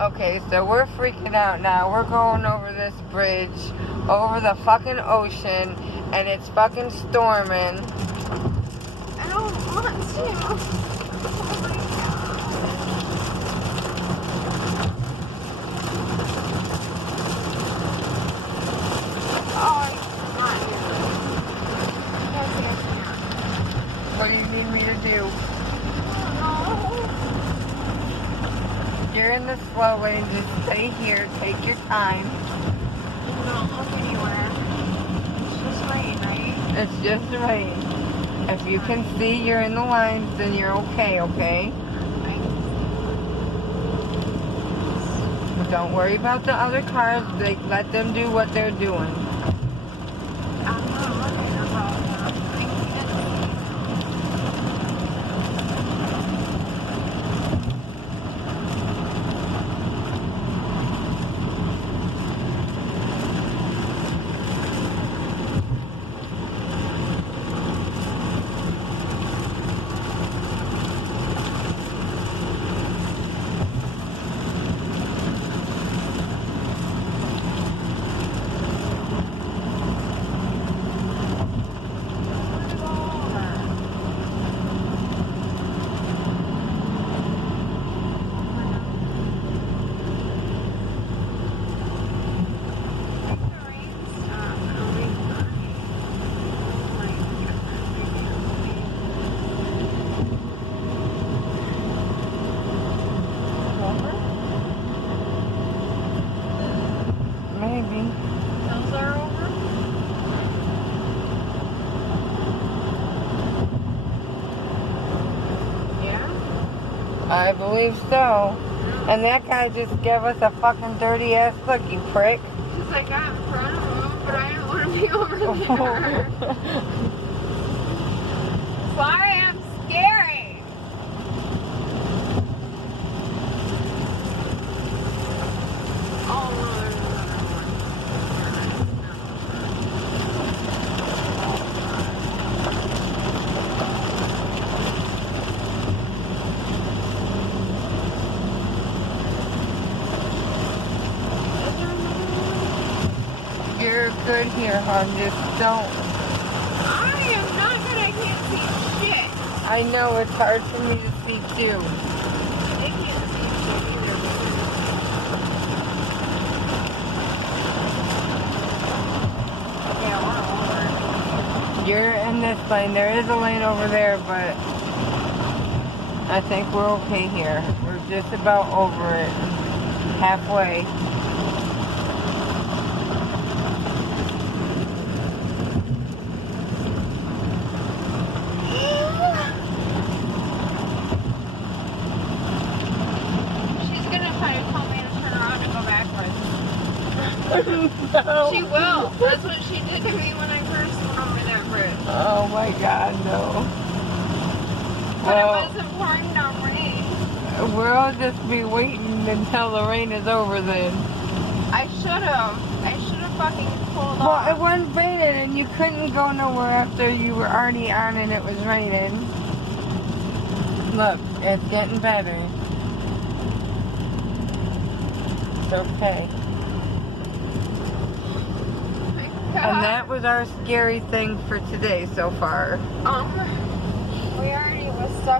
Okay, so we're freaking out now. We're going over this bridge, over the fucking ocean, and it's fucking storming. I don't want to. Oh my god. Oh, I cannot do this. Yes, I can't. What do you need me to do? You're in the slow lane, just stay here, take your time. Don't look anywhere. It's just rain, right? It's just rain. If you can see you're in the lines, then you're okay, okay? But don't worry about the other cars, let them do what they're doing. I'm not worried about that. Maybe. Those are over? Yeah? I believe so. And that guy just gave us a fucking dirty ass look, you prick. Because I got in front of him, but I didn't want to be over there. Sorry, I'm scary. Oh, no, there's another one. You're good here, hon. Just don't. I am not good. I can't see shit. I know it's hard for me to see too. They can't see shit either. Yeah, we're over. You're in this lane. There is a lane over there, but I think we're okay here. We're just about over it. Halfway. She's gonna try to tell me to turn around and go backwards. No. She will. That's what she did to me when I first went over that bridge. Oh my God, no. But Well, it wasn't pouring down rain. we'll just be waiting until the rain is over then. I should have fucking pulled Well, off. it wasn't raining and you couldn't go nowhere after you were already on and it was raining. Look, it's getting better. It's okay. Oh my God. And that was our scary thing for today so far.